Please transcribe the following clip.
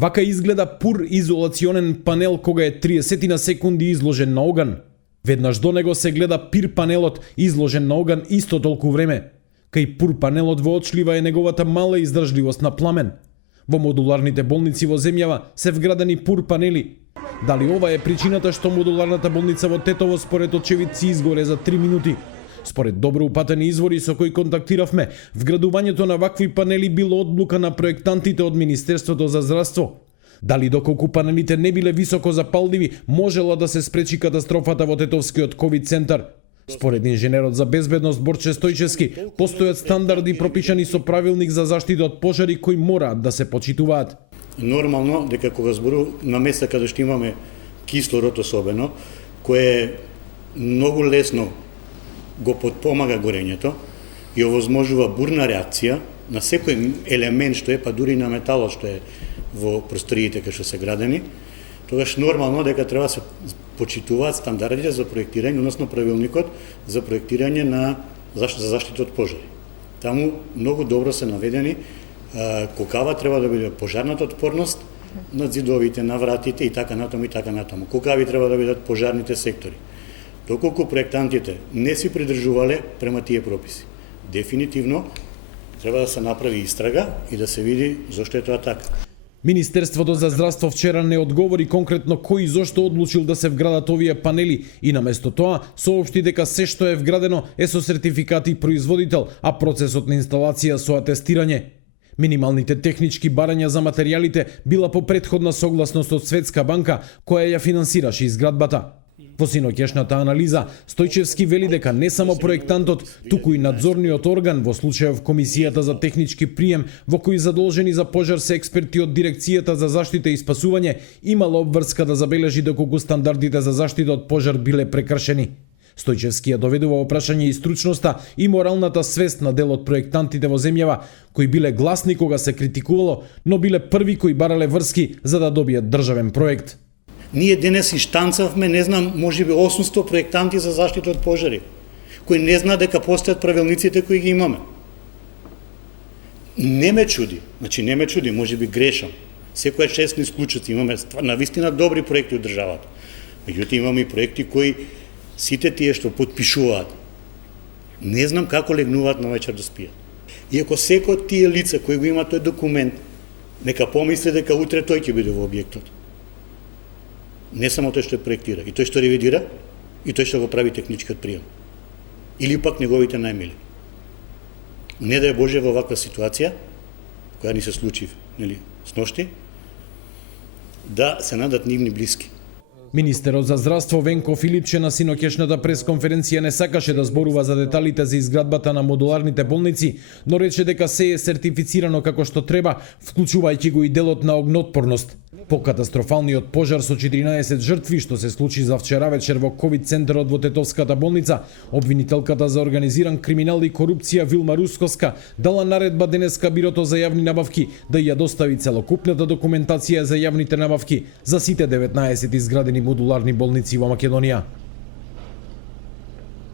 Вака изгледа пур изолационен панел кога е 30 на секунди изложен на оган. Веднаш до него се гледа пир панелот изложен на оган исто толку време. Кај пур панелот воочлива е неговата мала издржливост на пламен. Во модуларните болници во земјава се вградени пур панели. Дали ова е причината што модуларната болница во Тетово според очевидци изгоре за 3 минути? Според добро упатени извори со кои контактиравме, вградувањето на вакви панели било одлука на проектантите од Министерството за здравство. Дали доколку панелите не биле високо запалливи, можела да се спречи катастрофата во Тетовскиот ковид центар. Според инженерот за безбедност Борче Стојчевски, постојат стандарди пропишани со правилник за заштита од пожари кои мораат да се почитуваат. Нормално дека кога збору на места каде што имаме кислород особено, кое многу лесно го подпомага горењето и овозможува бурна реакција на секој елемент што е, па дури на металот што е во просториите кај што се градени, тогаш нормално дека треба да се почитуваат стандардите за проектирање, односно правилникот за проектирање на за заштита од пожари. Таму многу добро се наведени колкава треба да биде пожарната отпорност на зидовите, на вратите и така натаму и така натаму. Колкави треба да бидат пожарните сектори. Доколку проектантите не си придржувале према тие прописи. Дефинитивно треба да се направи истрага и да се види зошто е тоа така. Министерството за здравство вчера не одговори конкретно кој и зошто одлучил да се вградат овие панели и наместо тоа соопшти дека се што е вградено е со сертификати производител, а процесот на инсталација со атестирање. Минималните технички барања за материјалите била по претходна согласност од Светска банка, која ја финансираше изградбата. Во синоќешната анализа, Стојчевски вели дека не само проектантот, туку и надзорниот орган, во случајов Комисијата за технички прием, во кој задолжени за пожар се експерти од Дирекцијата за заштита и спасување, имало обврска да забележи доколку стандардите за заштита од пожар биле прекршени. Стојчевски ја доведува во прашање и стручноста и моралната свест на дел од проектантите во земјава, кои биле гласни кога се критикувало, но биле први кои барале врски за да добијат државен проект. Ние денес иштанцавме, не знам, можеби 800 проектанти за заштита од пожари, кои не знаат дека постојат правилниците кои ги имаме. Не ме чуди, можеби грешам. Секоја честни исклучоци, имаме навистина добри проекти од државата. Меѓутоа имаме и проекти кои сите тие што потпишуваат, не знам како легнуваат на вечер да спијат. И ако секој од тие лица кои го има тој документ, нека помисли дека утре тој ќе биде во објектот. Не само тој што проектира, и тој што ревидира, и тој што го прави техничкиот прием. Или пак неговите најмили. Не да е Боже во ваква ситуација, која ни се случи, нели, сношти, да се надат нивни блиски. Министерот за здравство Венко Филипче на синоќешната пресконференција не сакаше да зборува за деталите за изградбата на модуларните болници, но рече дека се е сертифицирано како што треба, вклучувајќи го и делот на огнотпорност. По катастрофалниот пожар со 14 жртви што се случи за вчера вечер во ковид центарот во Тетовската болница, обвинителката за организиран криминал и корупција Вилма Русковска дала наредба денеска Бирото за јавни набавки да ја достави целокупната документација за јавните набавки за сите 19 изградени модуларни болници во Македонија.